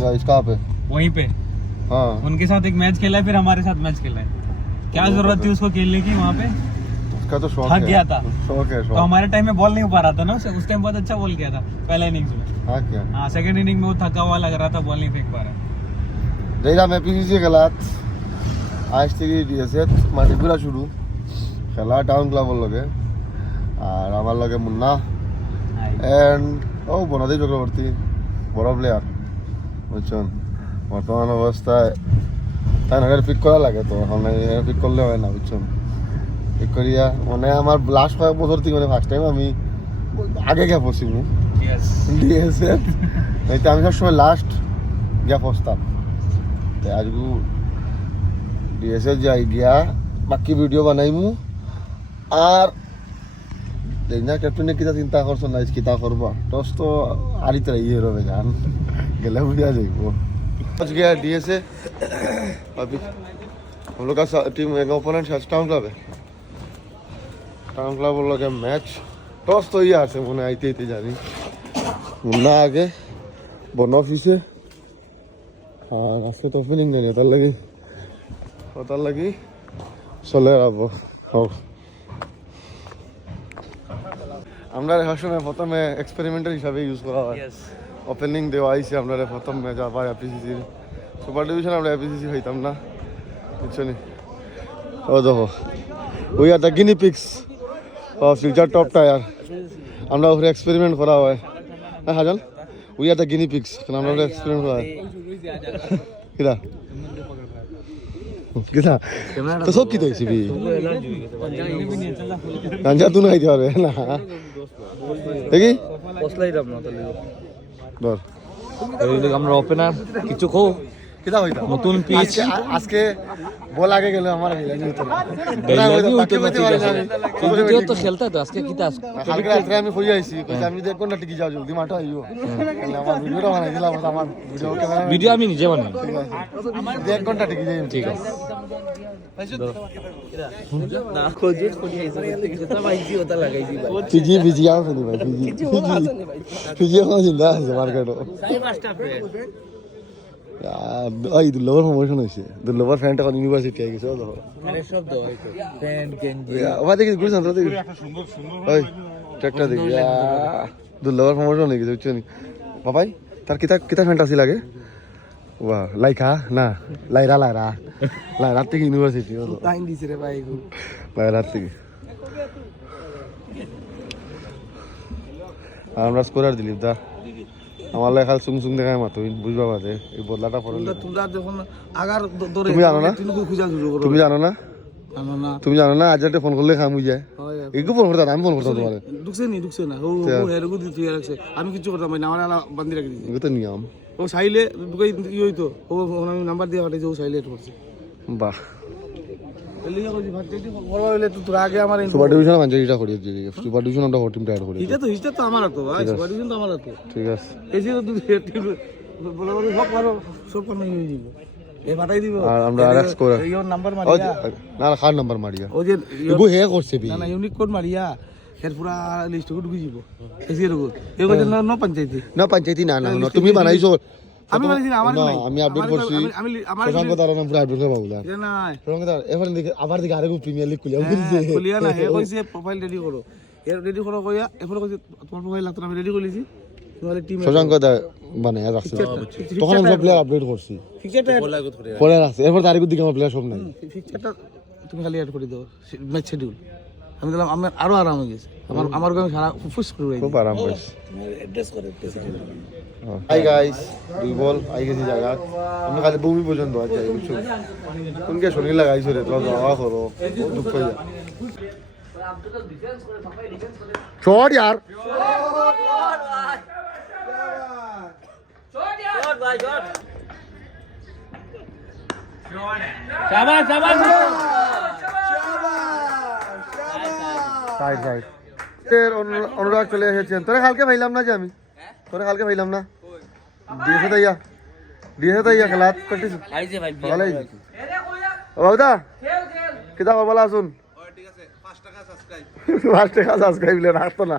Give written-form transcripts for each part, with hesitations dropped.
Guys कहाँ पे? वहीं पे। हाँ उनके साथ एक मैच खेला है, फिर हमारे साथ मैच खेला है। क्या जरूरत थी उसको खेलने की वहाँ पे? उसका तो शौक थक है। गया था। शौक है तो शौक। हमारे टाइम में बॉल नहीं हो पा रहा था ना, उस टाइम बहुत अच्छा बॉल किया था पहला इनिंग्स में। हाँ क्या? हाँ, सेकंड इनिंग में वो थका हुआ लग रहा था, बॉल नहीं फेंक पा रहा। দেখলাম এপিসিসি খেলাত আজ থেকে দিয়েছে মাটিপুরা শুরু খেলা টাউন ক্লাবের লগে আর আমার লগে মুন্না এন্ড ও বনাদি চক্রবর্তী বড় প্লেয়ার বুঝছেন। বর্তমান অবস্থায় তাই না পিক করা লাগে, তো এখন পিক করলে হয় না বুঝছেন। পিক করিয়া মানে আমার লাস্ট কয়েক বছর থেকে মানে ফার্স্ট টাইম আমি আগে গ্যাপ হচ্ছি দিয়েছে, আমি সবসময় লাস্ট গ্যাপ হস্তাম। আজকু ডিএসএ যাই গিয়া বাকি ভিডিও বানাইমু আর দেখ না ক্যাপ্টেনে কিতা চিন্তা করছো না কিতা করবা টস তো আরিতে ইয়ে রবে গান গেলে বুঝা যাইব। आज गया डीएसए अभी हम लोग का टीम एक ओपोनेंट है टाउन क्लब है। टाउन क्लब वो लोग मैच टॉस तो यार से मुने आईते आईते जानी मुन्ना आगे बोन ऑफिस है। हाँ रास्ते तो ओपनिंग नहीं पता लगी चले अब আমরা হাসনে প্রথমে এক্সপেরিমেন্টাল হিসাবে ইউজ করা হয়। ওপেনিং দেওয়া আইছে আমরা প্রথম ম্যাচ আবার এপিসিসি সুপার ডিভিশন আমরা এপিসিসি হইতাম না বুঝছো নি। ও দেখো we are the guinea pigs of future top tier. আমরা ওখানে এক্সপেরিমেন্ট করা হয়। হ্যাঁ হাজান we are the guinea pigs আমরা ওখানে এক্সপেরিমেন্ট করা হয়। কিরা কিরা তো সব কি দেখছি বি গাঞ্জা তুই খাইতে পারবে না দেখি ধর আমরা ওপেনার কিছু খো কিটা হইতা নতুন পিচ আজকে বল আগে গেল আমার তো খেলতা তো আজকে কিটা কালকে রাত্রে আমি কই আইছি কইছি আমি দেখো না টিকি যাও জলদি মাঠে আইও আমার ভিডিওটা বানাই দিলাম আমার ভিডিও আমি নিজে বানাই 1 ঘন্টা টিকি যাই ঠিক আছে। পিজি পিজি আও শুনি ভাই পিজি পিজি কোন জিন্দা আছে মার্কেটে ওই দুর্লভর প্রমোশন হয়েছে দুর্লভর ফ্যানটা এখন ইউনিভার্সিটি আই গেছে ও দেখো মানে সব দাও প্যান্ট গেঞ্জি ওবা দেখি গুড় সান্ত্র দেখি ওই ট্র্যাক্টর দেখি দুর্লভর প্রমোশন হয়ে গেছে বুঝছো নি বাবাই তার কিতা কিতা ফ্যান্ট আছে লাগে বাহ লাইকা না লাইরা লাইরা লাইরা থেকে ইউনিভার্সিটি ও টাইম দিছে রে ভাই লাইরা থেকে আমরা স্কোরার দিলিপ দা আমার লেখাল সুং সুং দেখায় মাতো বুঝবা বাদে এই বদলাটা পড়ে তোমরা যখন আগার দরে তুমি জানো না তুমি জানো না তুমি জানো না আজ একটা ফোন করলে খাম হয়ে যায় এগু ফোন করতাম আমি ফোন করতাম তোমারে ঢুকছে না ও হেরগু দিতে রাখছে আমি কিছু করতাম না আমার আলা বান্ধি রাখি দিছি এগু তো নিয়ম ও সাইলে ঢুকাই ই হইতো ও আমি নাম্বার দিয়ে পাঠাইছি ও সাইলে করছে বাহ লিয়া কইছি ভাতটি বড় হইলে তো তোর আগে আমার সুপার ডিভিশন মানজেরিটা করি দিই সুপার ডিভিশন আমরা টিম টায়ার করি হিস্টা তো আমার তো ভাই সুপার ডিভিশন তো আমার তো ঠিক আছে এই যে তুই বড় বড় সব পারো হয়ে যাব এ পাঠাই দিব আর আমরা আর স্কোর ইওর নাম্বার মারিয়া না খার নাম্বার মারিয়া ও যে এগু হে করছে বি না ইউনিক কোড মারিয়া এর পুরা লিস্ট কোড ঢুকে যাব এসি এর কোড এগো যে না পঞ্চায়েতি না তুমি বানাইছো আমি বানাইছি আমার না আমি আপডেট করছি আমি আমার সঙ্গ তারা নাম পুরো আপডেট করে পাবলা না সঙ্গ তারা এবার দেখি আবার দেখি আরেকু প্রিমিয়ার লিগ খুলিয়া না হে কইছে প্রোফাইল রেডি করো এর রেডি করো কইয়া এরপর কইছে তোমার প্রোফাইল লাগতো আমি রেডি করেছি তোমাদের টিম সঙ্গ দা বানায় রাখছে তখন আমরা প্লেয়ার আপডেট করছি ফিক্সারটা পরে রাখছে এরপর আরেকু দিকে আমার প্লেয়ার সব নাই ফিক্সারটা তুমি খালি অ্যাড করে দাও ম্যাচ শিডিউল আমি দিলাম আমি আরো আরাম হয়ে গেছে আমার আমি সারা ফুস করে খুব আরাম পাইছি অ্যাড্রেস করে হাই গাইস দুই বল আই গেছি জায়গা আমি খালি ভূমি পর্যন্ত আজ যাই বুঝছো কোনকে শনি লাগাইছো রে তোরা যাওয়া করো দুঃখ হয়ে যায় छोड़ यार शाबाश शाबाश সাইড সাইড এর অনুরাগ চলে এসেছেন তোরা কালকে পাইলাম না যে আমি তোরা কালকে পাইলাম না দিয়েছে তাইয়া খেলাত প্র্যাকটিস আইছে ভাই ভালো আইছে ও বাবুদা কিতা বলা শুন 5 টাকা সাবস্ক্রাইব লে রাখতো না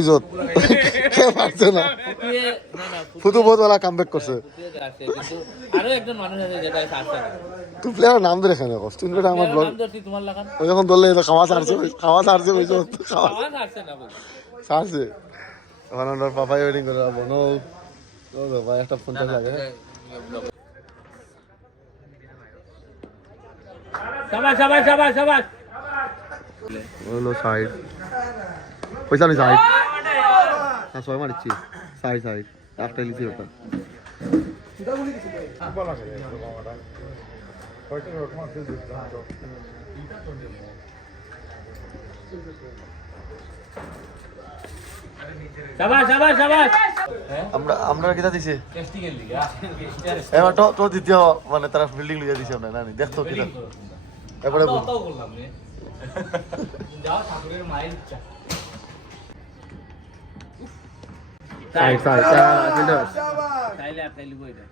ইজত পারছে না ফুটু বহুত ওলা কামব্যাক করছে আরো একজন মানুষ আছে যেটা আসছে না তুই প্লেয়ার নাম ধরে এখানে কস তুই বেটা আমার ব্লগ নাম ধরছি তোমার লাগান ওই যখন ধরলে তো খাওয়া ছাড়ছে কইছো খাওয়া আওয়াজ আসছে না বল ছাড়ছে এখন ওর পাপাই ওয়েটিং করে বনো ও ভাই একটা ফোন লাগে শাবাশ শাবাশ শাবাশ শাবাশ হলো সাইড পয়সা নেই সাইড হ্যাঁ সবাই মারছি সাইড একটা লিখি ওটা শাবাশ শাবাশ শাবাশ আমরা কিটা দিছে টেস্টিং এর লিগা এবার তো দ্বিতীয় মানে তারা বিল্ডিং লিয়ে দিছে আমরা না দেখতো কিটা এবারে বল তাও বললাম রে যাও ঠাকুরের মায়ের ইচ্ছা সাইড তাইলে আপনি লিবো এটা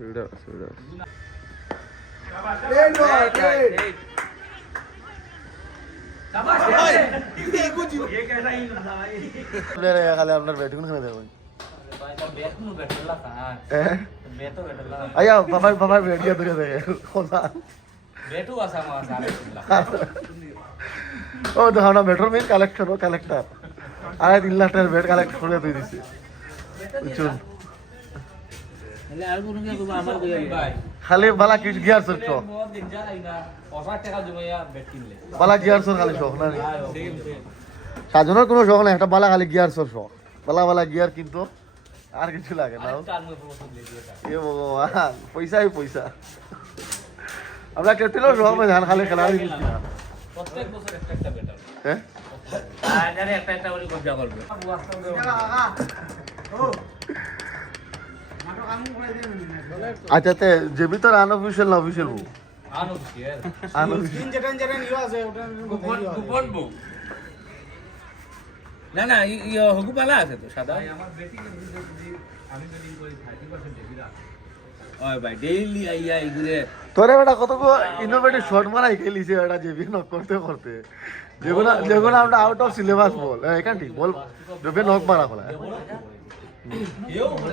খালি আপনার ব্যাটিং খেলে দেবেন ব্যাট নো ব্যাটলা কার ব্যাট তো ব্যাটলা আয়া বাবার ব্যাট গিয়ে ধরে দেয় খোদা ব্যাটও আসা মা সারে ও দেখো না ব্যাটর মেন কালেক্টর আর 3 লাখ টাকার ব্যাট কালেক্ট করে দিয়ে দিছে বুঝুন তাহলে আর কোন কি আমার কইয়া ভাই খালি বালা কিট গিয়ার সব শখ বহুত দিন যা আইনা 50 টাকা জমাইয়া ব্যাট কিনলে বালা গিয়ার সব খালি শখ না সাজনের কোনো শখ না একটা বালা খালি গিয়ার সব শখ বালা গিয়ার কিন্তু আর কিছু লাগে না এ ভগবান পয়সাই পয়সা আমরা ক্যাপ্টেনও শখ না ধান খালি খেলা দিচ্ছি প্রত্যেক বছর একটা ব্যাট হ্যাঁ আর জানে একটা করে কবজা করবে আচ্ছা তে যেবি তোর আনঅফিশিয়াল না অফিশিয়াল বউ কুপন বউ না না ইয়ে হগু পালা আছে তো সাদা ওই ভাই ডেইলি আইয়া এগুলে তোরে বেটা কত ইনোভেটিভ শর্ট মারাই খেলিছে এটা যেবি নক করতে যেগুলো আমরা আউট অফ সিলেবাস বল এখান ঠিক বল যেবি নক মারা ফেলা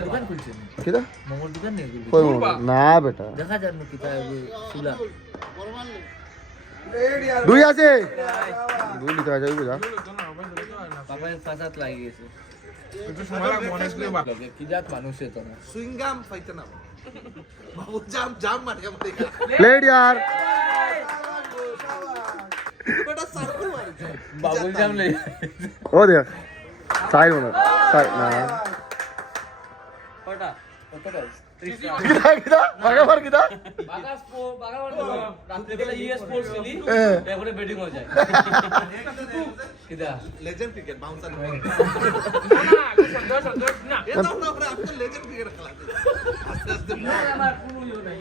দোকান খুলছে কিটা মোমোর দোকান নেই কই না বেটা দেখা যান কি তা সুলা দুই আছে দুই লিটার আছে বুঝা বাবার ফাসাত লাগি গেছে কি জাত মানুষ তো না সুইংগাম পাইতে না বাবু জাম মারে আমারে প্লেড यार ওটা সার্কুল মারে বাবুল জাম লে ও দেখ সাইড মনে সাইড না কটা কত কিটা বাগাবার কিটা রাত্রিবেলা ইএস স্পোর্টস খেলি এরপরে ব্যাটিং হয়ে যায় কিদা লেজেন্ড ক্রিকেট বাউন্সার না এটা না আমরা আপনি লেজেন্ড ক্রিকেট খেলা আস্তে আস্তে আমার কোনো ইয়ে নাই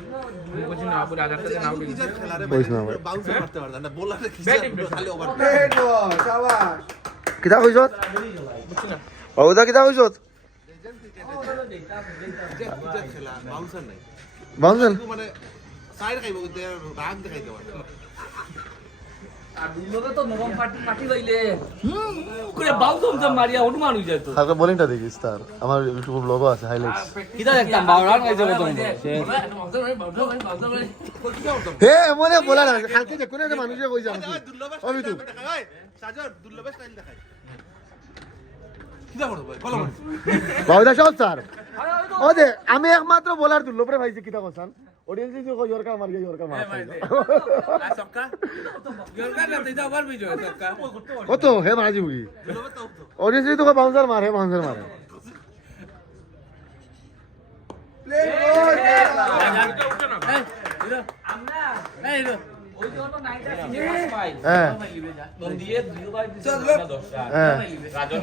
কোচিং না পুরো 1000 টাকা নাও কিজার খেলা রে বইস না ভাই বাউন্সার মারতে পারতাম না বোলারে কিজার খালি ওভার কিটা কইছত বাবুদা কিটা কইছত লেজেন্ড ক্রিকেট কিজার খেলা বাউন্সার নাই বাউন্সার মানে সাইড খাইব রাগ দেখাই দেওয়া আর দুলবে তো নরম পাটি লইলে করে বাউদম জাম মারিয়া অনুমান হই যায় তো কালকে বোলিংটা দেখিস তার আমার ইউটিউব ব্লগও আছে হাইলাইটস কিদা দেখতাম বাউরান গাইছে কত হে মনে বলা না কালকে যে কোন একটা মানুষে কইছে আমাকে আমি তো সাজর দুর্লভ স্টাইল দেখাই কিদা করব বলো বাবুদা সব স্যার ও দে আমি একমাত্র বলার দুর্লভ রে ভাইছে কিটা কইছান অডিয়েন্স যে কই ইয়র্কার মার সবকা ইয়র্কার না দিদা ওভার বিজয় সবকা কত হে মারাজি বুড়ি অডিয়েন্স তো বাউন্সার মারে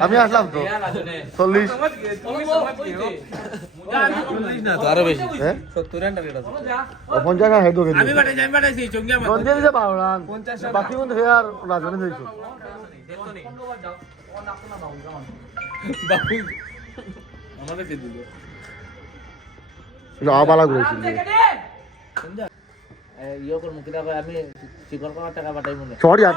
আমি আসলাম তো 40 আরো বেশি হ্যাঁ 70 রান টার্গেট আছে 50 হেড ওকে আমি বাটাইছি চঙ্গিয়া মা রঞ্জন দিছে বাউরান বাকি কোন হে আর রাজনে দিছো আমাদের কে দিল আবালা ঘুরেছিল ইয়ে করবো কিনা আমি চিকন করার টাকা পাঠাই মনে শর্ট यार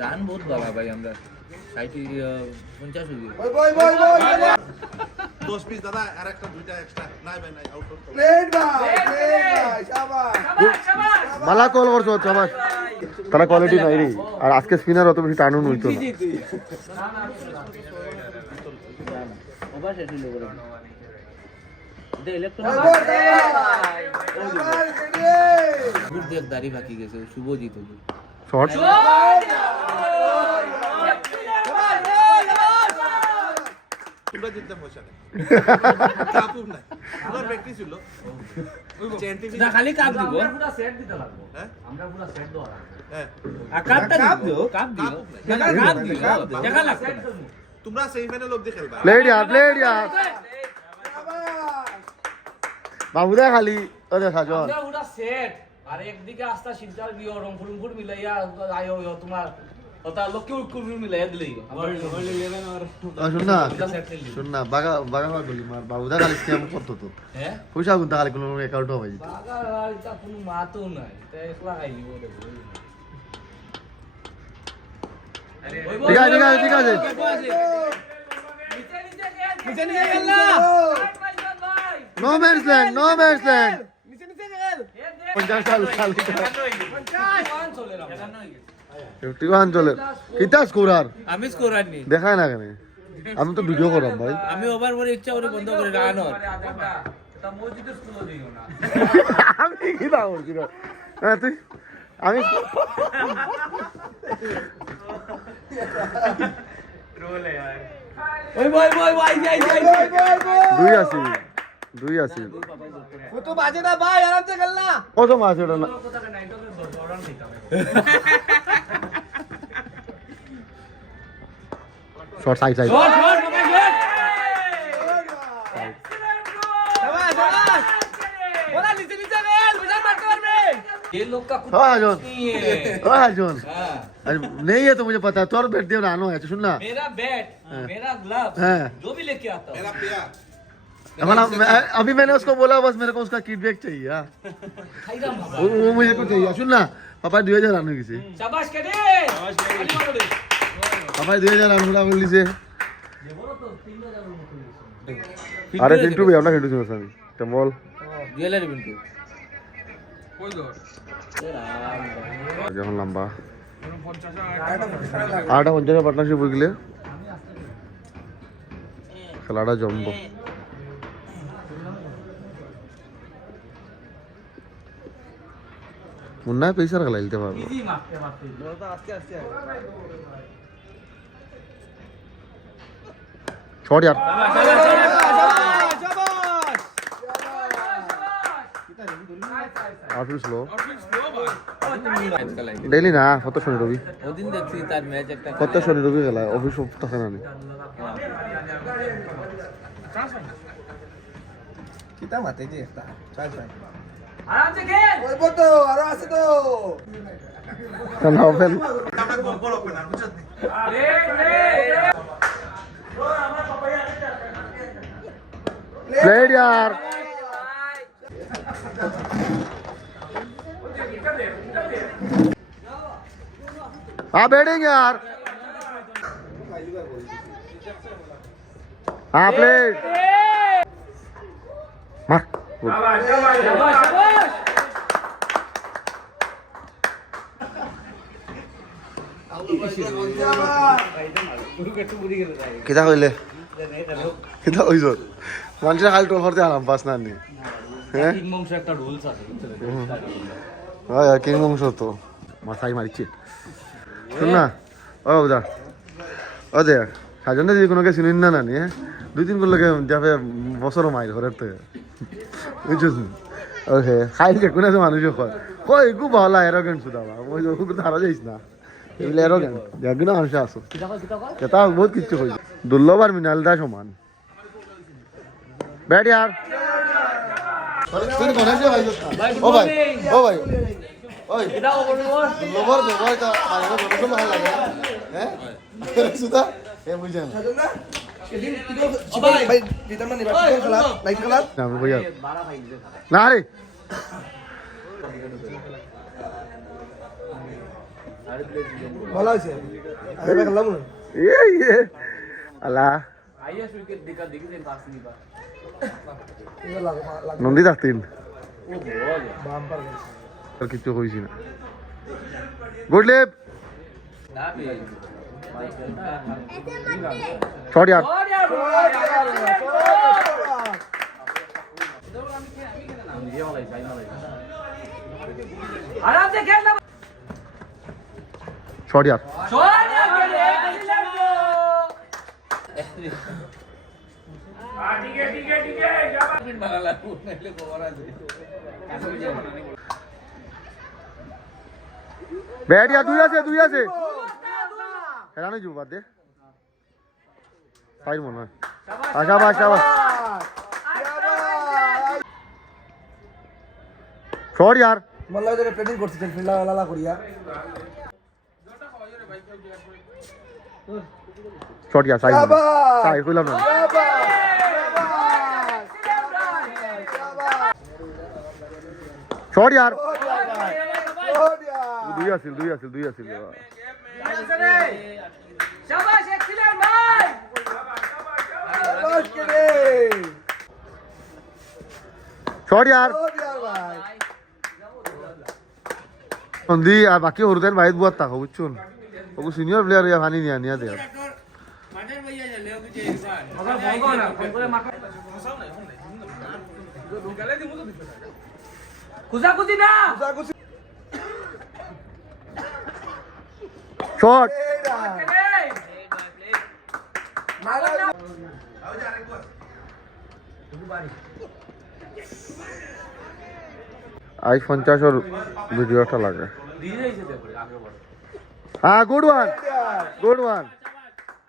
রান বহুত বাবা ভাই আমরা 50 হয়ে গেছে 10 পিস দাদা আর একটা দুইটা এক্সট্রা নাই ভাই নাই আউট মালা কল করছো সবাই তারা কোয়ালিটি নাই রে আর আজকে স্পিনার অত বেশি টানুন হইতো না ওভার শেষ হলো বলে দে ইলেকট্রন গুড দেব দাড়ি বাকি গেছে শুভজিৎ শর্ট তোমরা জিততে পয়সা নেই কাপুর নাই আমার প্র্যাকটিস হলো না খালি কাপ দিব পুরো সেট দিতে লাগবে হ্যাঁ আমরা পুরো সেট দেওয়া লাগবে হ্যাঁ আর কাপটা দিও কাপ দিও কাপ দিও দেখা লাগবে তোমরা সেমিফাইনাল অবধি খেলবা প্লেড ইয়ার বাবুদা খালি ও দেখা জন আমরা পুরো সেট আর একদিকে আস্থা সিদ্ধার দিও রংপুর মিলাইয়া আয়ো তোমার ওটা লক্ষ্য কুকুর মিলাইয়া দিলেই শুন না বাগা গলি মার বাবুদা খালি স্ক্যাম করতো তো হ্যাঁ পয়সা গুনতে খালি কোনো অ্যাকাউন্ট হবে বাগা এটা কোনো মাতও নাই তাই একলা খাইলি বলে ঠিক আছে নিচে গেল না নো ম্যানস ল্যান্ড নিচে গেল 50 সাল 51 চলে না 51 চলে কিতা স্কোর আর আমি স্কোর আনি দেখায় না কেন আমি তো ভিডিও করাম ভাই আমি ওভার পরে ইচ্ছা করে বন্ধ করে রান হয় এটা মসজিদের স্কুলে দিও না আমি কি দাও বলছি না হ্যাঁ তুই আমি রোলে यार ওই ভাই যাই দুই আছি ও তো বাজে না ভাই আরামসে খেল না কত মাছ ওটা না কথা নাইটকে দৌড়ান দিতাম শর্ট সাইড শট শাবাশ ওরা নিচে গেল বিশাল মারতে পারবে ये लोग का कुछ हाँ, जोन। नहीं है ओ अर्जुन हाँ। अरे नहीं है तो मुझे पता है तोर बैठ दियो ना है सुन ना मेरा बैट मेरा ग्लव हाँ। जो भी लेके आता हूँ मेरा प्रिया अभी मैंने उसको बोला बस मेरे को उसका किडबैक चाहिए हाँ। खाइगा मामा वो मुझे को चाहिए सुन ना पापा 2000 आने किसी शाबाश केडे पापा 2000 आने बोला बोली से अरे चिंटू भैया अपना खेलू सुनो सामी टमोल জুয়েলারি বিন্টু যখন লম্বা 850 পার্টনারশিপ হয়ে গেলে খেলাটা জমবো মুন্না পয়সার খেলা দিতে পারবো छोड़ यार आउटफील्ड स्लो डेली ना কত শনি রবি ওদিন দেখছি তার ম্যাচ একটা কত শনি রবি খেলা অফিস থাকে না কিতা মাতে যে একটা আরামসে খেল ওইবো তো আরো আছে তো না ওপেন আমরা গোল ওপেনার বুঝছ प्लेड यार हाँ बैटिंग यार हाँ प्लेड मार किता কইলে কিতা কইছ মানুষের খালি টোল করতে আরাম পাস না নি হ্যাঁ কিংবংশ একটা রুলস আছে হয় কিং বংশ তো মাথায় মারিছে শুন না ও বুদা ও দে সাজনে যদি কোনো কে চিনিন না নানি হ্যাঁ 2-3 গুলো কে যাবে বছর মাইর ঘরের তো বুঝছিস ওকে খাই যে কোন আছে মানুষ কই গু ভালো এরোগেন্ট সুদা ওই ওকে ধারা যাইস না এগুলো এরোগেন্ট জাগনা মানুষ আসো এটা বহুত কিছু কই দুর্লভ আর মিনালদা সমান बैठ यार ओ भाई ओ भाई ओए এটা ওভার लोवर लोवर का मारे को तो महल लगा हैं सुधा ए बुझन ভাই ভাই ভিতর মানে খেলা লাইট খেলা ना भैया ना रे ভালো আছে আমি খেললাম না ये अल्लाह आईएस विकेट दिखा दिखी देन पास नहीं बा এবার লাগা नंदी থাকতেন ओ बहुत বাম পার গেছে আর কিছু হইছি না গুড লেপ ना भी শট यार ये वाला साइड वाला आराम से खेलना शॉट यार सोनिया के लिए ठीक है बनाला पहले गोवरा दे बैठ यार দুই আছে খেলানো যু বাদ দে সাইড মনে হয় শাবাশ শট यार মল্লা যে ট্রেনিং করছিস ফিল্ডার লালা করিয়া শট यार সাইড কইলাম না শট यार দুই আছিল शाबाश एक्सीलेंट भाई বাস করে শট यार ভাই নন্দী আর বাকি হরদেন বাইত বুয়াত থাকো বুঝছুন ওগো সিনিয়র প্লেয়ার ইয়া ফানি নিয়া দে मगर फोन ना फोन করে মাথা কুজাকুজি না জাগুছি শট আই 50 ওর ভিডিওটা লাগে হ্যাঁ গুড ওয়ান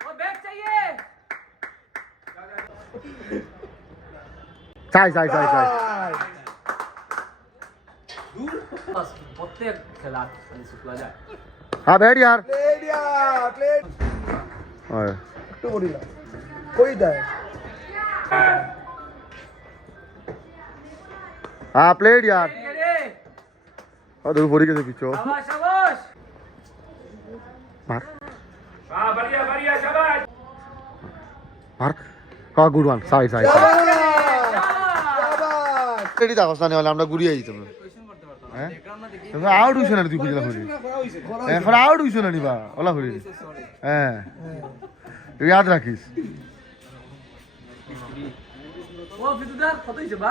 वो बैक चाहिए চাই बस প্রত্যেক খেলা খালি শুকলা যায় হ্যাঁ ব্যাট यार প্লেট হয় একটু বলিলা কই দেয় হ্যাঁ প্লেড यार रे और दूर पड़ी के पीछे शाबाश शाबाश मार हां बढ़िया शाबाश मार का गुड ওয়ান সাইড শাবাশ রেডি থাকো না হলে আমরা ঘুরিয়ে যেতাম হ্যাঁ তুমি আউট হইছ না তুই বুঝলা হরি এখন আউট হইছ না নিবা ওলা হরি হ্যাঁ তুই याद রাখিস वो फितुदार কত হইছে বা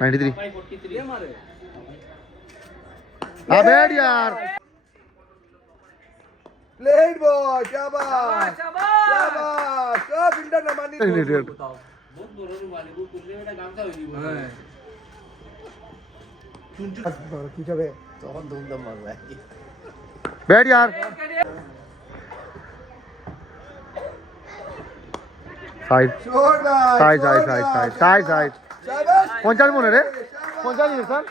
93 হ্যাঁ ব্যাট यार প্লেট বয় শাবাশ शाबाश শাবাশ সব ফিল্ডার না মানি কি যাবে ব্যাট यार সাইড শট সাইড শাবাশ 50 মনে রে 50 নিয়ে স্যার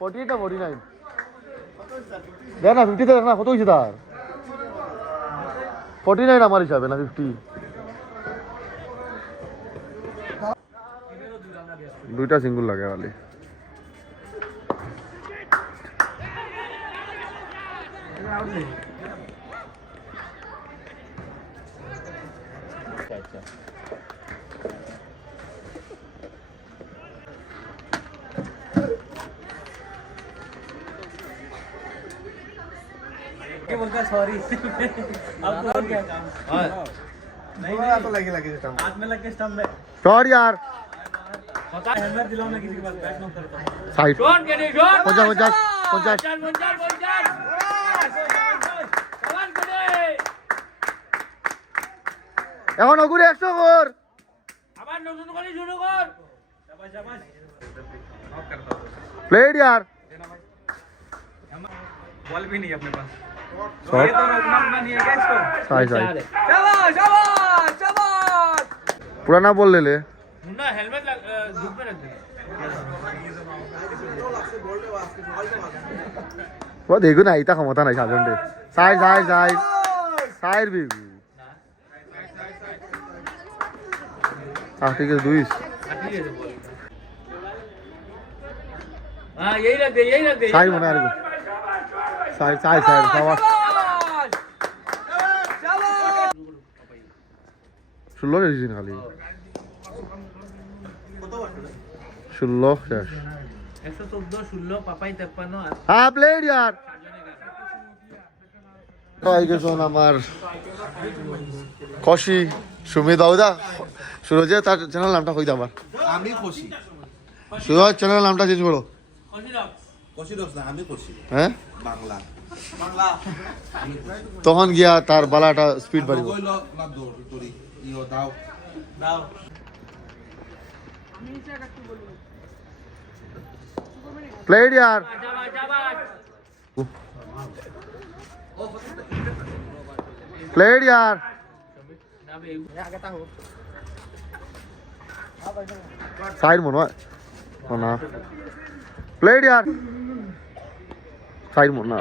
48 না 49 দেখ না 50 দেখ না কত হইছে তার 49 আমার হিসাবে না 50 দুইটা সিঙ্গল লাগে वाले क्या बोलता सॉरी अब तो और क्या काम नहीं তো লাগে স্টাম্প हाथ में लग के स्टंप है शॉट यार पता है हेलमेट दिलाओ ना किसी के पास बैट नो करता साइड শট কেনে শট 50 50 সমান করে এখন ওগুলো 100 কর আবার নতুন করে শুরু কর शाबाश शाबाश ऑफ करता हूं प्लेड यार बॉल भी नहीं है अपने पास शॉट ये तो रोकना नहीं है क्या इसको साइड शाबाश শাবাশ पुराना बॉल ले ले मुन्ना हेलमेट धूप में रख दे वो देखो ना इतना क्षमता नहीं साजन साइड भी ठीक है दुइस हाँ यही रख दे साइड बना रही সাইড সাইড সাইড সবার 16 রেজিন খালি 16 শেষ 114 16 পাপাই 53 হ্যাঁ প্লেড यार তাই গেছন আমার খুশি সুমি দাউদা সুরজে তার চ্যানেল নামটা কই দাও আমি খুশি সুরজ চ্যানেল নামটা চেঞ্জ করো খুশি দোস না আমি খুশি হ্যাঁ বাংলা তখন গিয়া তার বালাটা স্পিড বাড়িব কইল না দৌড় তোরি ইও দাও প্লেড यार প্লেড यार সাইড মনে হয় না প্লেড यार সাইড মনে না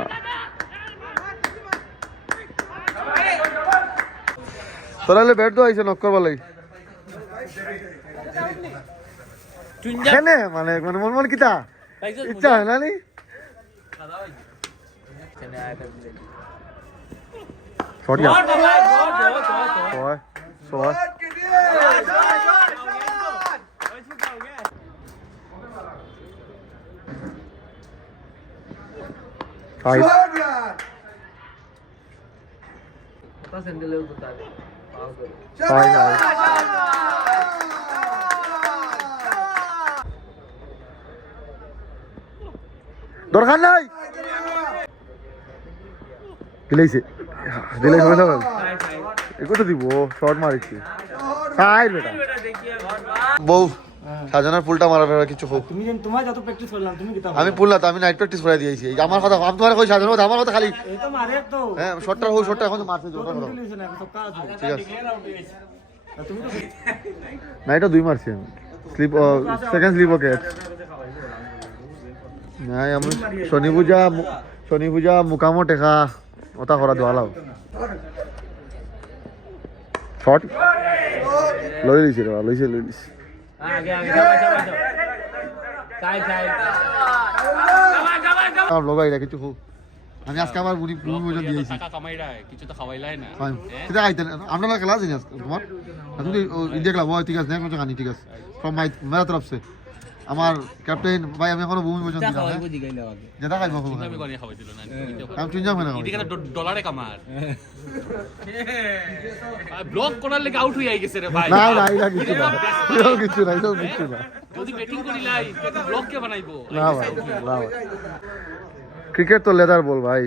তোরালে ব্যাট তো আইছে নক করবার লাগি কেনে মানে মানে মন মন কিতা ইচ্ছা হয় না নি ছড়িয়া ছয় ছয় সাইড সাইড দরকার নাই দিলাইছে দিলাইছে বলে গেল একটু তো দিব শর্ট মারিছি সাইড বেটা বউ সাজানার ফুলটা মারার কিছু হোক তুমি যেন তোমার যত প্র্যাকটিস করলাম তুমি কিতা আমি ফুল না তো আমি নাইট প্র্যাকটিস করে দিয়েছি আমার কথা আমি তোমার কই সাজানো আমার কথা খালি এই তো মারে তো হ্যাঁ শর্টটা হোক শর্টটা এখন মারছে জোরটা করো লিসে না সব কাজ আছে ঠিক আছে তুমি তো নাইটও দুই মারছি আমি স্লিপ সেকেন্ড স্লিপ ওকে নাই আমি শনি পূজা মুকামো টেকা ওটা করা দোয়ালাও শর্ট লই লিছে রে লইছে আগে আগে যাবা যাবা সাইড সাইড আমার ব্লগ আইরা কিছু হোক আমি আজকে আবার বুড়ি পূজা দিয়েছি টাকা কামাইরা কিছু তো খাওয়াইলাই না সেটা আইতেন আপনারা ক্লাস জানি আজকে তোমার তুমি ইন্ডিয়া ক্লাব হয় ঠিক আছে নেক্সট জানি ঠিক আছে ফ্রম মাই মেরা তরফ সে আমার ক্যাপ্টেন ভাই আমি এখনো ভূমি পর্যন্ত দিলাম যেটা খাইব আমি করে খাওয়াইছিল না আমি চুনজাম না এদিকে ডলারে কামার ব্লক করার লাগি আউট হয়ে গেছে রে ভাই না না এটা কিছু না এরকম কিছু না এরকম কিছু না যদি ব্যাটিং করিলাই ব্লক কে বানাইবো না ভাই না ভাই ক্রিকেট তো লেদার বল ভাই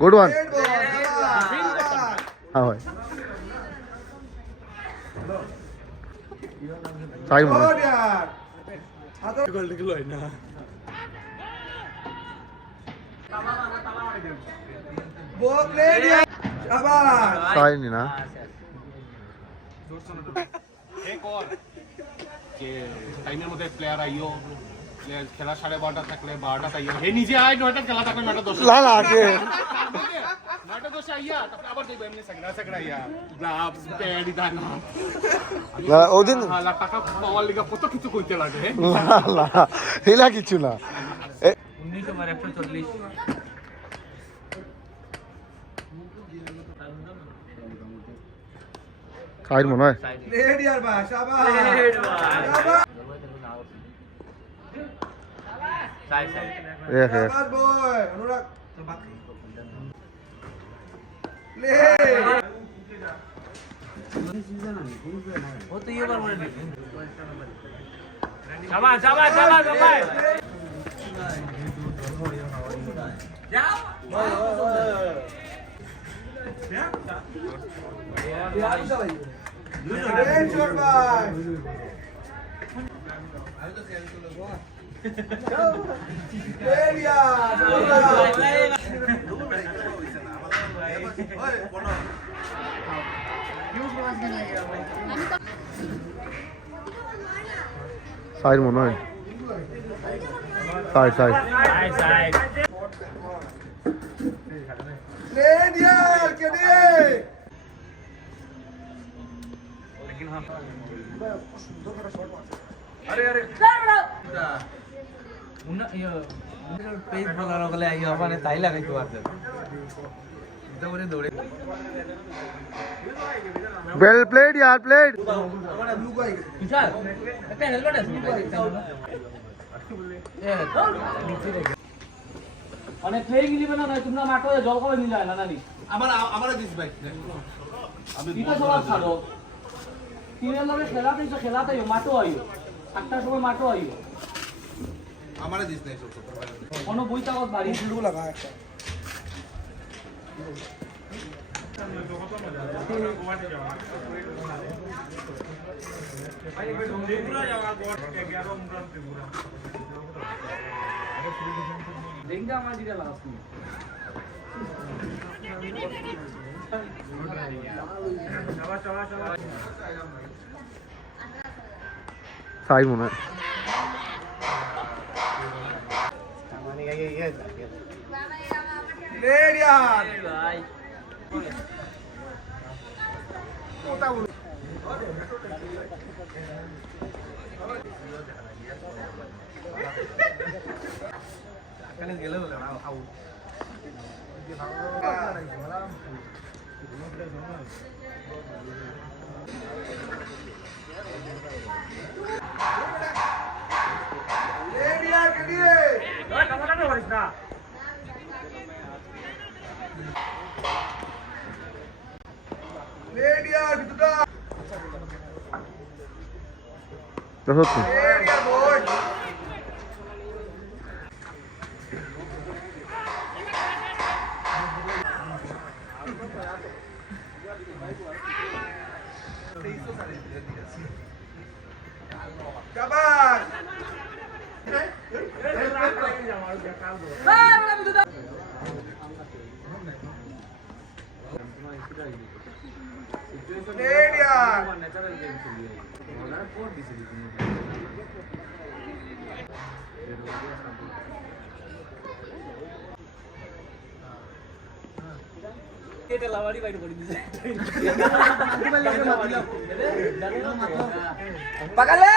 গুড ওয়ান হ্যাঁ ভাই সাইড মনে সাইড নি না টাইমের মধ্যে প্লেয়ার আইও খেলা 12:30 থাকলে 12টা আইও হে নিজে আয় 9টা খেলা থাকলে 9টা 10 না না আগে 9টা 10 আইয়া তারপর আবার যাইবো এমনি সাগড়া আইয়া গ্লাভস প্যাড ইদানা না ওদিন হালা টাকা পাওয়ার লিগা কত কিছু কইতে লাগে না না হিলা কিছু না 19 ওভার 140 সাইড মনে হয় রেড यार बा शाबाश সাইড সাইড এক এক शाबाश बॉय अनुराग ले वो तो ये बार बोले शाबाश शाबाश शाबाश शाबाश जाओ रेड शॉट बाय रेड यार সাইড মনে হয় side side side side red यार केडी लेकिन हां পেজ বলার গলে আইয়া মানে তাই লাগাইতে পারতেন দৌড়ে দৌড়ে वेल प्लेड यार प्लेड বিশাল একটা হেলমেট আছে অনেক খেয়ে গেলি না তোমরা মাঠে জল খাবে নিলে না নানি আমার দিস ভাই আমি এটা সব ছাড়ো তিনের লগে খেলাতে মাঠও আইও 8টার সময় মাঠও আইও আমার দিস নাই সব কোনো বই কাগজ বাড়ি শুরু লাগা একটা ডেঙ্গা আমার দিকে লাগাস তুমি साई मुना প্লেড ইয়ার ভাই গেলে এটা লাভারি বাইরে করে দিছে পাকালে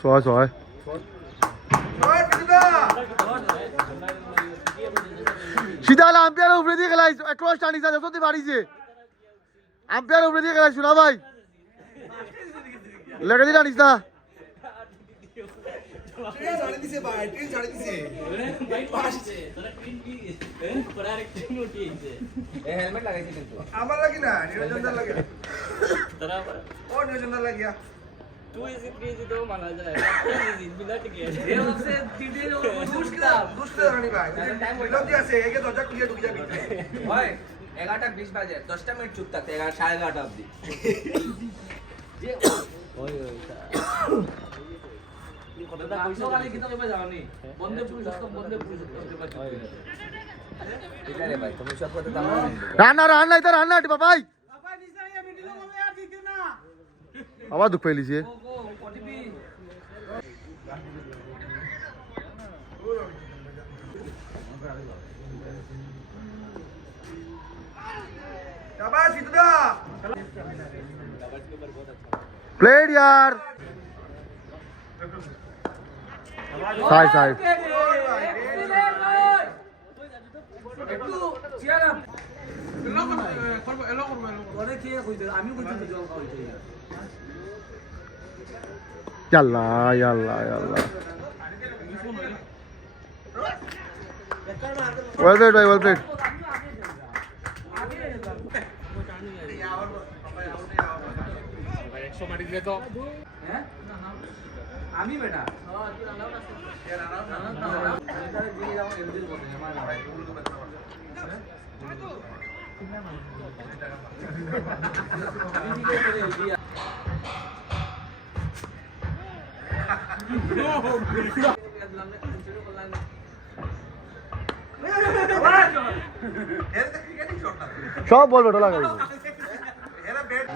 सोय सोय সিদাল আম্পায়ার উপরে দিয়ে খেলাইছ ক্রস টানিছ যতই বাড়িছে আম্পায়ার উপরে দিয়ে খেলাইছ না ভাই লেগে দিয়ে টানিছ না ট্রেন ছাড়ে দিছে ভাই ট্রেন ছাড়ে দিছে ভাই পাশে তোরা ট্রেন কি পরে আরেক ট্রেন উঠিয়েছে এই হেলমেট লাগাইছে কিন্তু আমার লাগি না নিরঞ্জনদার লাগে তোরা ও নিরঞ্জনদার লাগিয়া 2 is 3 is तो माना जाए 10 is बिना टिकट ये से सीधे দুষ্ট রানি ভাই বিলতি আছে একে দরজা খুলে ঢুকে যাবি ভাই 11:20 বাজে 10টা মিনিট চুপ থাকতে 11:30 অবধি যে ওই কথা কইছো খালি কিতা কইবা জানি বন্দে পুরুষোত্তম এটা রে ভাই তুমি সব কথা দাও রান্না রান্না ইধর রান্না টিপা ভাই আবার দুঃখ পেলিছে ওটিপি শাবাশ সিদ্ধা প্লেড यार সাই সাই একটু চেয়ার আপ অনেক খেয়ে কইতে আমি কইতে জল খাওয়াইতে ইয়াল্লা ইয়াল্লা ইয়াল্লা ওয়েল প্লেড ভাই ওয়েল প্লেড মারি দিলে তো হ্যাঁ আমি বেটা সব বল বেটা লাগাই এরা ব্যাট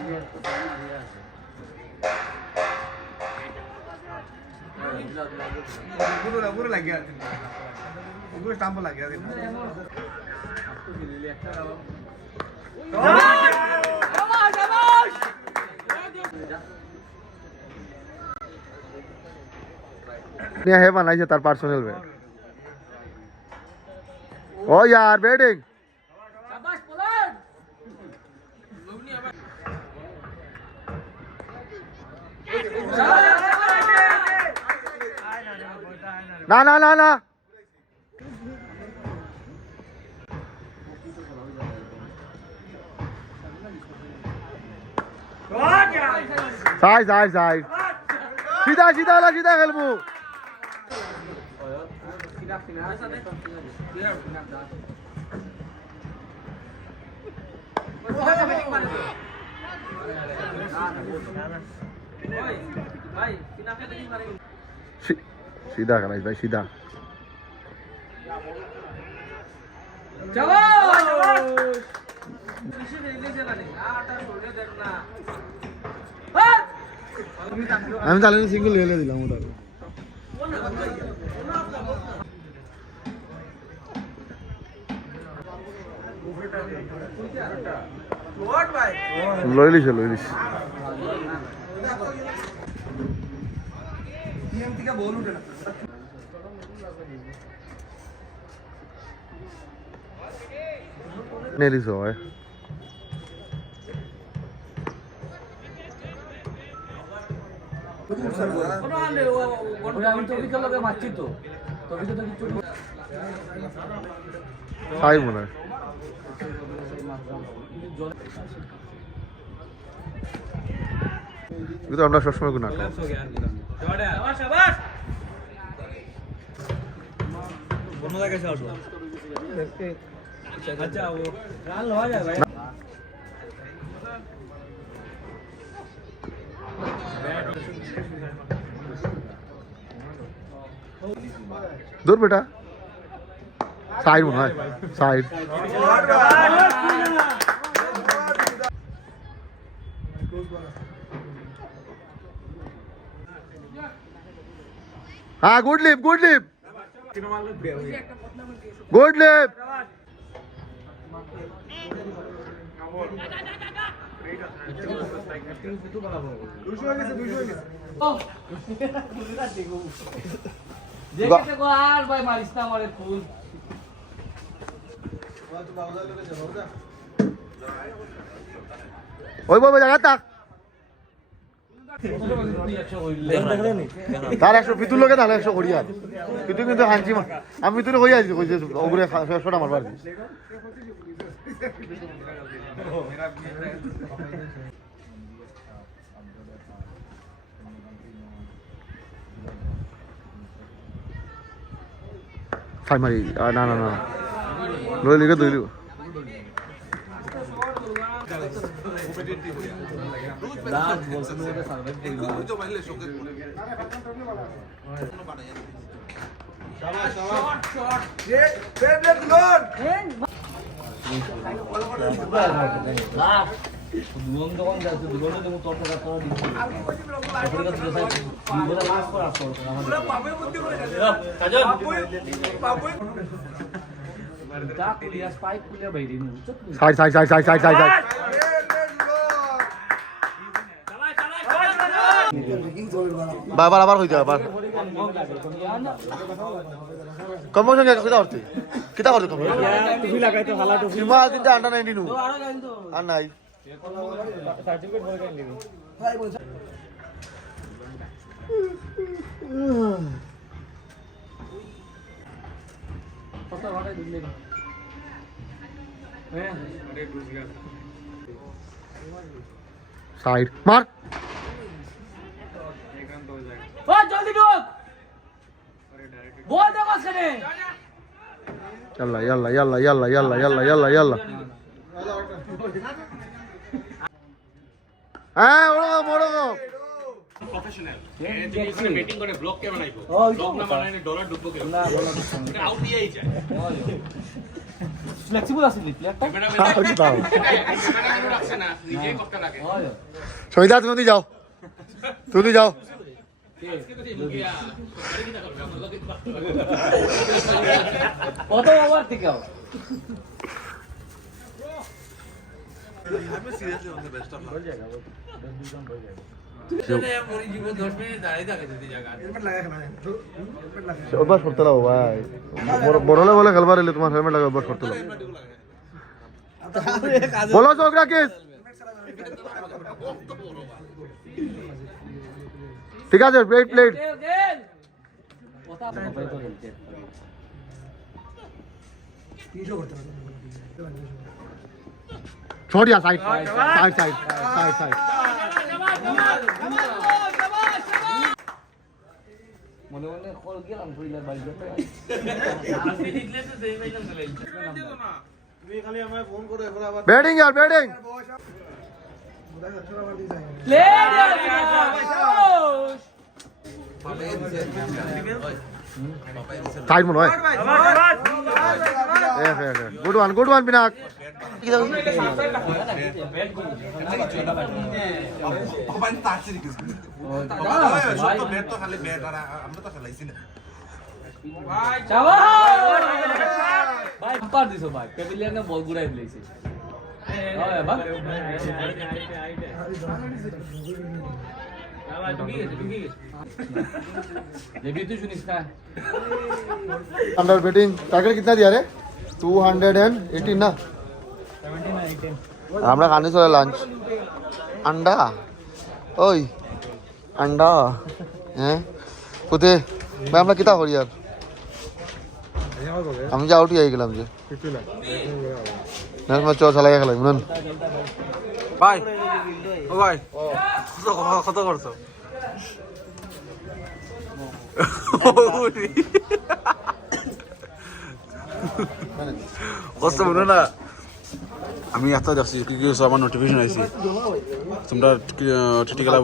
পুরো লাগে আছে পুরো স্টাম্প লাগে আছে है बनाई तार पर्सनल बेड ओ यार बैटिंग शाबाश पोलार्ड ना ना ना ना साइड साइड साइड सीधा सीधा ला सीधा खेलबू सीधा कराइस भाई सीधा আমি তাহলে সিঙ্গেল হেলে দিলাম ওটা লইলিস লইলিস নেলিস হয় আমি তো বিকেল লগে মারছি তো তবে তো কিছু তাই মনে হয় কিন্তু আমরা সবসময় গুণ दूर बेटा साइड मने হয় साइड हाँ good lip good lip good lip দেখতে কো আর ভাই মারিস না আমারে ফুল ওই বাবা জায়গা তাক তার 100 পিতুল লগে তাহলে 100 করিয়া পিতু কিন্তু হাঁচি আমি পিতুরে কইয়া দিছি কইছে ওগুরে 100টা মারবার দিছি খাই মারি না না না লই লিগে দইলি side side side side side side बार बार হইছে আবার কম্পোজিশন কিটা করতে কম্পোজিশন টুপি লাগাইতে ভালো টুপি মা তিনটা আন্ডা নাই দিনু আর নাই সার্টিফিকেট বলে কেন দিবি ভাই বল কত ভাড়া দিলে হ্যাঁ আরে ঘুষ গয়া সাইড মার ओ जल्दी ढोक बोल दे बस करे Yalla Yalla Yalla Yalla Yalla Yalla Yalla Yalla हां ओड़ो প্রফেশনাল যেখানে ব্যাটিং করে ব্লক কে বানাইবো ব্লক না বানাইলে ডলার ঢুকবো কেন না এটা আউট দিয়েই যায় ফ্লেক্সিবল আছে নি প্লেয়ারটা রাখছে না নিজে করতে লাগে সৈদা তুমি যাও কত ওভার থেকে অভ্যাস করতে লাগো ভাই, বড় লেভেলে খেলবার হলে তোমার হেলমেট লাগে, অভ্যাস করতে লাগো। বলো চোখ রাখিস, ঠিক আছে? প্লেট প্লেট छोड़िया side side side side side মনে মনে কল গেলাম ফুইলার বাড়িতে बैटिंग यार बैटिंग साइड में होय गुड वन पिनाक ভাই পার দিছো ভাই পেভিলিয়নে বল ঘুরাই দিয়েছে হয় বাবা देखिए तू सुनिस का अंडर बैटिंग टारगेट कितना दिया रे 218 ना 17 আমরা খানি চলে লাঞ্চ আন্ডা ওই আন্ডা হ্যাঁ কোতে ভাই আমরা কিতা করি আর আমি যে আউটই আই গেলাম যে না না চল চালাই গেলাম নন ভাই ও ভাই কত করছো কষ্ট মনে না আমি এত দেখছি কি কি আমার নোটিফিকেশন আইছি তোমরা টিটি খেলা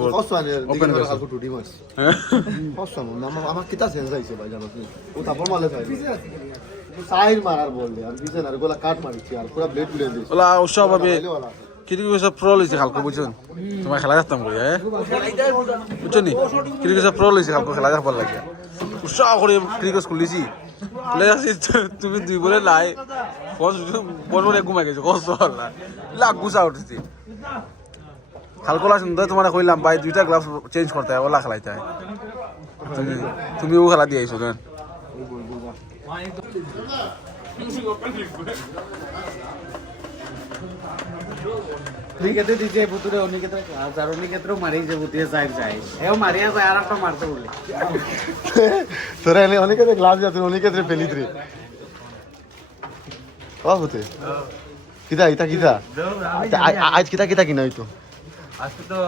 ওপেন করছো টুটি মাছ কষ্ট আমার কিতা সেন্স আইছে ভাই জানো তুমি ও তারপর মারলে সাইড মারার বল দে আর পিছনে আর গোলা কাট মারছি আর পুরো ব্লেড তুলে দিছি ওলা উৎসব ভাবে কিরকি সব প্রো লইছে খালকো বুঝছেন তোমার খেলা দেখতাম করি হ্যাঁ বুঝছেন কিরকি সব প্রো লইছে খালকো খেলা দেখার লাগে উৎসাহ করে ক্রিকেট স্কুল দিছি বলে যাচ্ছি তুমি দুই বলে লাই ফোন বলে ঘুমাই গেছো কষ্ট হল্লা লাখ গুছা উঠেছি খালকোলা সুন্দর তোমার কইলাম ভাই দুইটা গ্লাভস চেঞ্জ করতে হয় ওলা খেলাইতে হয় তুমি ও খেলা দিয়ে আইছো কেন ক্রিকেটে দিছে বুতুরে অনিকেতে আর অনিকেতেও মারিছে বুতুরে সাইড যায় এও মারিয়া যায় আর একটা মারতে বলে তোরা এনে অনেকে গ্লাস যাতে অনেকে পেলি রে ও হতে কিতা ইতা কিতা আজ কিতা কিতা কিনা হইতো আজকে তো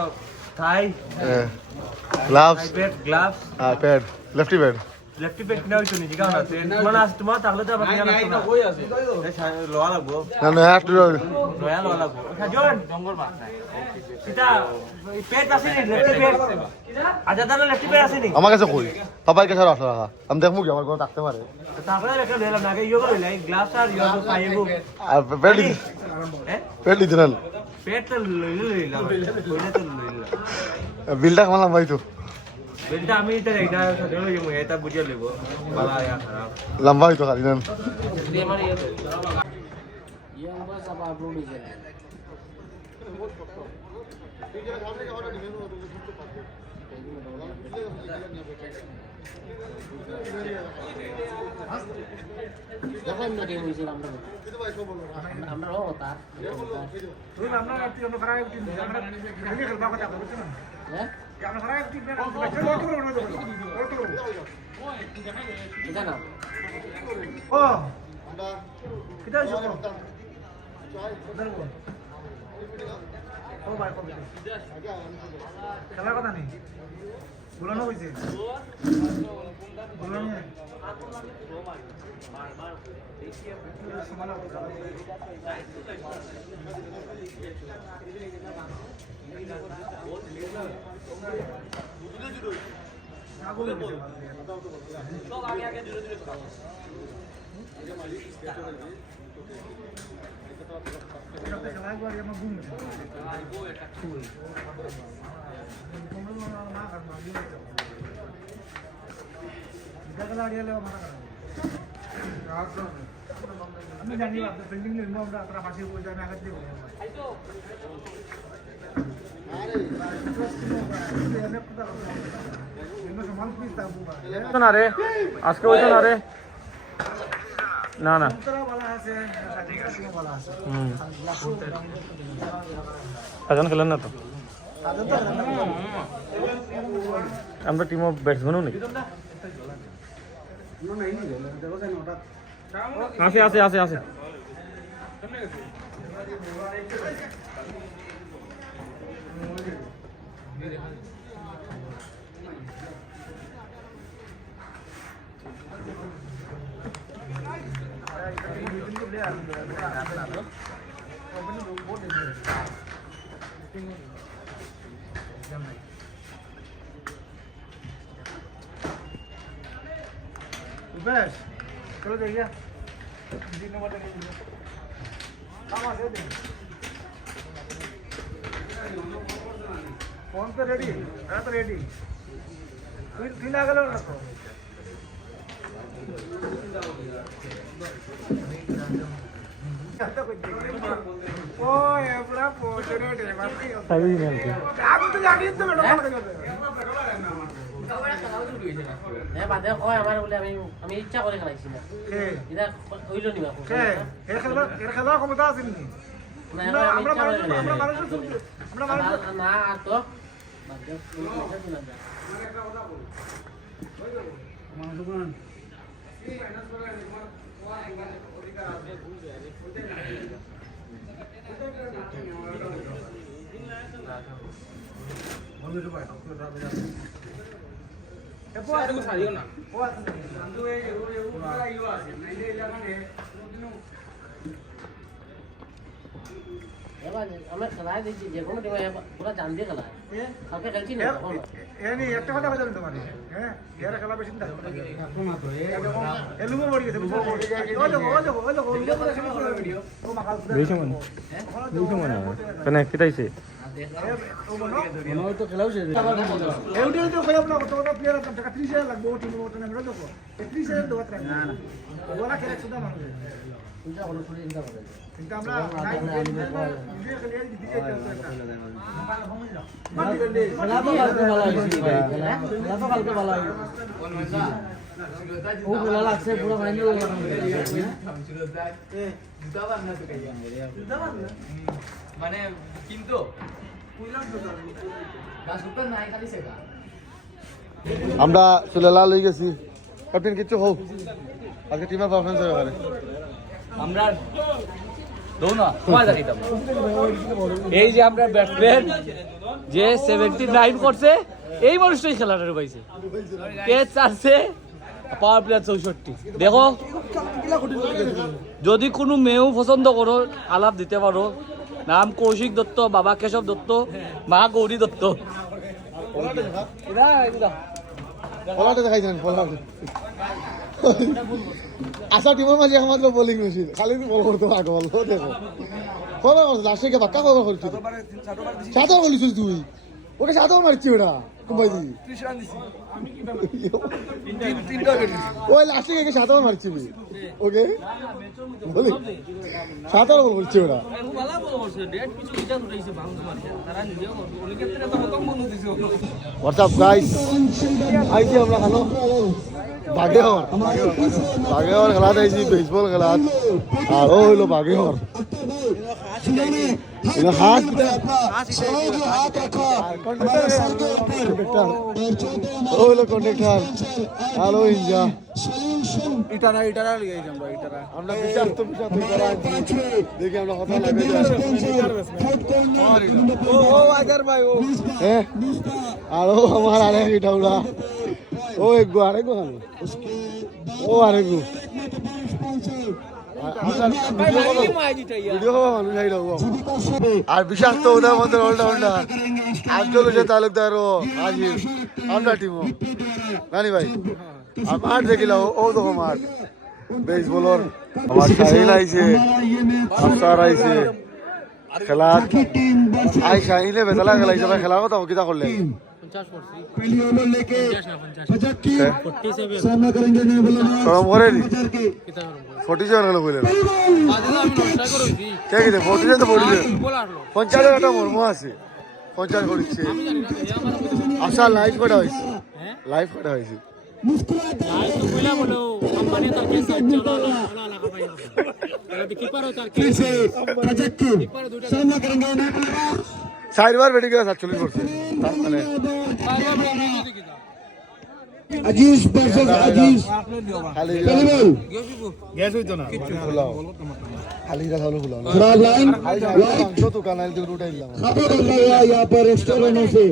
থাই গ্লাভস প্যাড গ্লাভস হ্যাঁ pad lefty pad lefty pad কিনা হইতো নি জিগাও না মানে আজ তোমার তাহলে তো আবার কিনা লাগতো না কই আছে লোয়া লাগবো না না হ্যাভ টু লোয়া লোয়া লাগবো সাজন জঙ্গল মাছ না এটা প্যাড আছে নি লেফটি প্যাড আজ দাদা লেফটি প্যাড আছে নি আমার কাছে কই পাপার কাছে রাখা রাখা আমি দেখমু কি আমার কোনো থাকতে পারে তারপরে একটা দিলাম না ইয়ো করে লাই গ্লাস আর ইয়ো তো পাইবো আর প্যাড হ্যাঁ প্যাড দিতে না প্যাড তো লইলাম কইলে তো লইলাম বিলটা কামালাম ভাই তো বেলটা আমি এটা এটা সাথে লই যাবো এটা বুঝে লইব বালা ইয়া খারাপ লম্বা হইতো খালি না দিয়ে মানে ইয়ে আমরা সব আপলোড হইছে যখন না দিয়ে হইছে আমরা ও তা তুই আমরা কি আমরা খারাপ কি আমরা খালি খেলবা কথা বলছ না হ্যাঁ আমরা খারাপ কি না এটা না ও কিটা হইছে ও ভাই কবে খেলার কথা নেই বলানো হইছে বলানো আমি জানি আপনার বিল্ডিং নির্মাণ আমরা আপনার পাশে বসে আমি আগে দেবো না রে আজকে হইতো না রে না না সাজান খেলেন না তো আমরা টিম অফ ব্যাটসম্যানও নেই আছে আছে আছে আছে बस चलो देखिए 3 नंबर तक काम आ गए फोन पे रेडी है तो रेडी तीन आ गए ना तो ओ ये पूरा पोर्ट्रेट है सभी मिल के आप तो जानिए तो मैडम বাদে কয় আমার বলে আমি ইচ্ছা করে খেলাইছি না এটা হইল নিবা এর খেলা ক্ষমতা আছে নি না আমরা না আর তো আমরা খেলায় দিচ্ছি যে কোনো টিমে পুরো জান দিয়ে খেলায় কালকে খেলছি না এনি একটা কথা বলতে তোমার হ্যাঁ এর খেলা বেশি না এলুমো বড়ি গেছে বেশি মনে কেন কিটাইছে তো খেলাও শেষ এউটি তো খেলা না তো প্লেয়ার আছে টাকা 30000 লাগবে ও টিম ওটা না দেখো 30000 দেওয়া না না ওরা খেলা সুদা মানুষ পূজা হলো শুনে চিন্তা করে কিন্তু আমরা নিজে খেলে দিতে চাই খেলা তো কালকে ভালো হইছে ভাই খেলা তো কালকে ভালো হইছে ও খেলা লাগছে পুরো ফাইনাল মানে কিন্তু আমরা চলে লাল হয়ে গেছি ক্যাপ্টেন কিছু হোক আজকে টিমের পারফরমেন্স হবে এবারে আমরা এই যে আমরা ব্যাটসম্যান যে 79 করছে এই মানুষটাই খেলাটা পাইছে ক্যাচ চারছে পাওয়ার প্লেয়ার 64 দেখো যদি কোনো মেয়েও পছন্দ করো আলাপ দিতে পারো নাম কৌশিক দত্ত বাবা কেশব দত্ত মা গৌরী দত্ত পলাটে দেখাইছেন পলাটে আশা টিমের মাঝে আমাদের বোলিং মেশিন খালি বল করতে আগে বল দেখো কবে করছিস লাস্টে বাক্কা কবে করছিস সাতবার বলিস তুই ওকে সাতবার মারছি ওটা কুম্বাই দি ওই লাস্টে কে সাতবার মারছি ওকে বলি সাতবার বল করছি ওটা হোয়াটসঅ্যাপ গাইস আইছি আমরা খানো বাগেহর বাগেহর খেলা আইছি বেসবল খেলা আর ও হইলো বাগেহর হাত ও হইলো কন্ডাক্টর আর ও ইঞ্জা ইটারা লিয়ে আমরা বিষাক্ত ইটারা আনছি দেখি আমরা কথা লাগে ও আজার ভাই ও হ্যাঁ আর ও আমার আরেক ইটা উড়া ও এক গো আরেক গো ও আরেক গো আর বিষাক্ত ওদের মধ্যে অলরাউন্ডার আব্দুল হোসেন তালুকদার ও হাজির আমরা টিমও নানি ভাই আর মাঠ দেখিলাম ও দেখো মাঠ বেসবলর আমার শাহিন আইছে আফসার আইছে খেলা আই শাহিনে বেতলা খেলাইছে ভাই খেলা কথা কিতা করলে पहली ओवर लेके 50 की सामना करेंगे সরম করে নি 47 হলো কইলেন কে কি 47 তো 50 একটা মর্ম আছে 50 করেছে আশা লাইভ করা হইছে লাইভ করা হইছে फिर से 50 की सामना करेंगे চারবার বেটি গেছে 47 করছে তার মানে अजीज वर्सेस अजीज খালি पहली बॉल গ্যাস হইতো না খোলাও খালি রাখা হলো খোলাও खराब लाइन লাইভ তো তো কানাল থেকে উঠাই দিলাম खबर कर गया यहाँ पर एक्स्ट्रा रनों से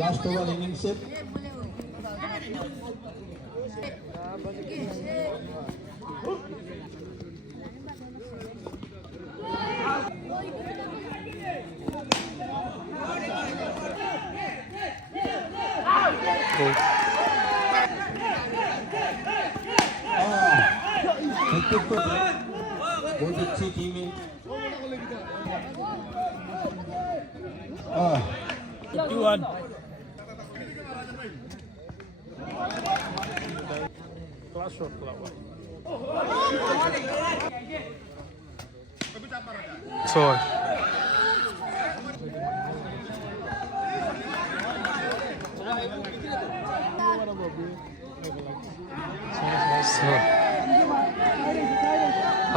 लास्ट ओवर इनिंग से बहुत अच्छी टीम है ছয়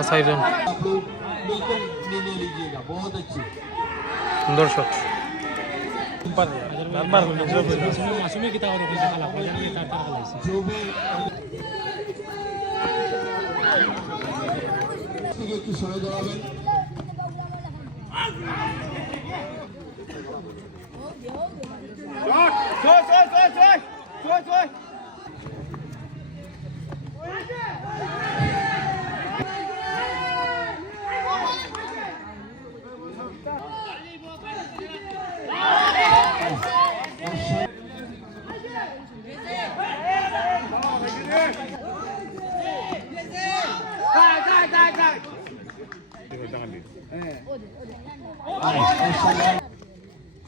সাইডন आप लोग बिल्कुल निर्णय लीजिएगा बहुत अच्छी সুন্দর শট जो भी একটু সরে দাঁড়াবেন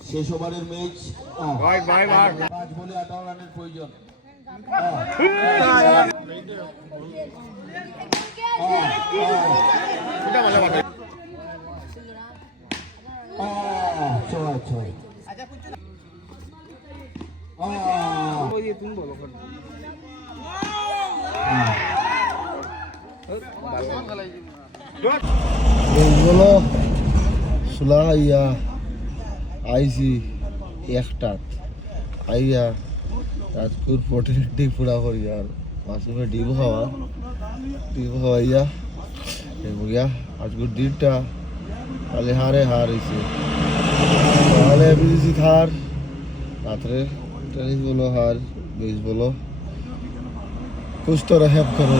শেষ ওভারের ম্যাচ 5 বলে 18 রানের প্রয়োজন এইগুলো সুলা ইয়া আইসি একটাত আইয়া রাজপুর পটেল ডি পুরা করি আর মাসুমে ডিম খাওয়াইয়া এমগিয়া আজকের দিনটা তাহলে হারে হার হয়েছে তাহলে বিজি হার রাত্রে টেনিস বলো হার বেস বলো কুছ তো রেহেব করো